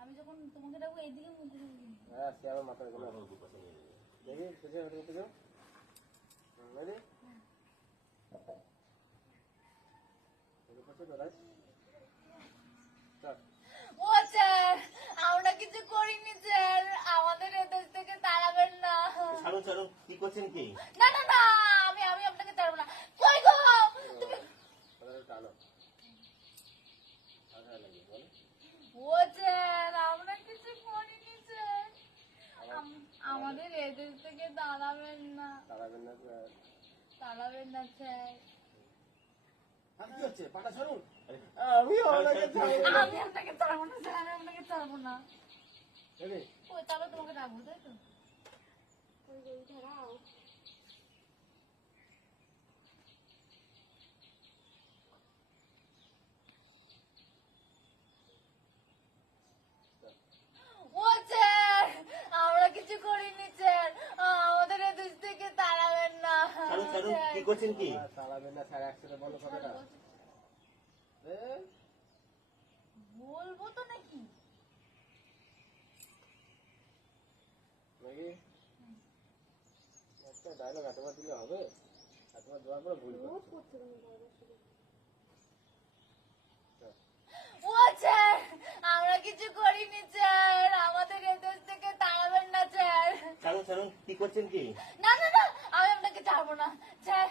আমি যখন তোমাকে ডাকবো এইদিকে মুখ ও স্যার, আমরা কিছু করিনি স্যার, আমাদের এদেশ থেকে তাড়াবেন না। কি করছেন কি? না না না, আমি আপনাকে ছাড়বো না। কই গো তুমি? ও স্যার, আমরা কিছু করিনি স্যার, আমাদের এদেশ থেকে তাড়াবেন না। তাড়াবেন না স্যার। কি হচ্ছে? পাটা সরুন। আমি আপনাকে ছাড়বো না স্যার, আমি আপনাকে ছাড়বো না। ওই তাহলে তোমাকে ডাকবো, তাই তো? দাঁড়াও। ও স্যার, আমরা কিছু করিনি স্যার, আমাদের এদেশ থেকে তাড়াবেন না। কি করছেন কি? তাড়াবেন না স্যার, একসাথে বলো কথাটা। বলবো তো নাকি? একটা ডায়লগ এতবার দিলে হবে? এতবার দেওয়ার পরে ভুল করছে। ও স্যার, আমরা কিছু করিনি স্যার, আমাদের এদেশ থেকে তাড়াবেন না স্যার। কি করছেন কি? না না না, আমি আপনাকে ছাড়বো না স্যার।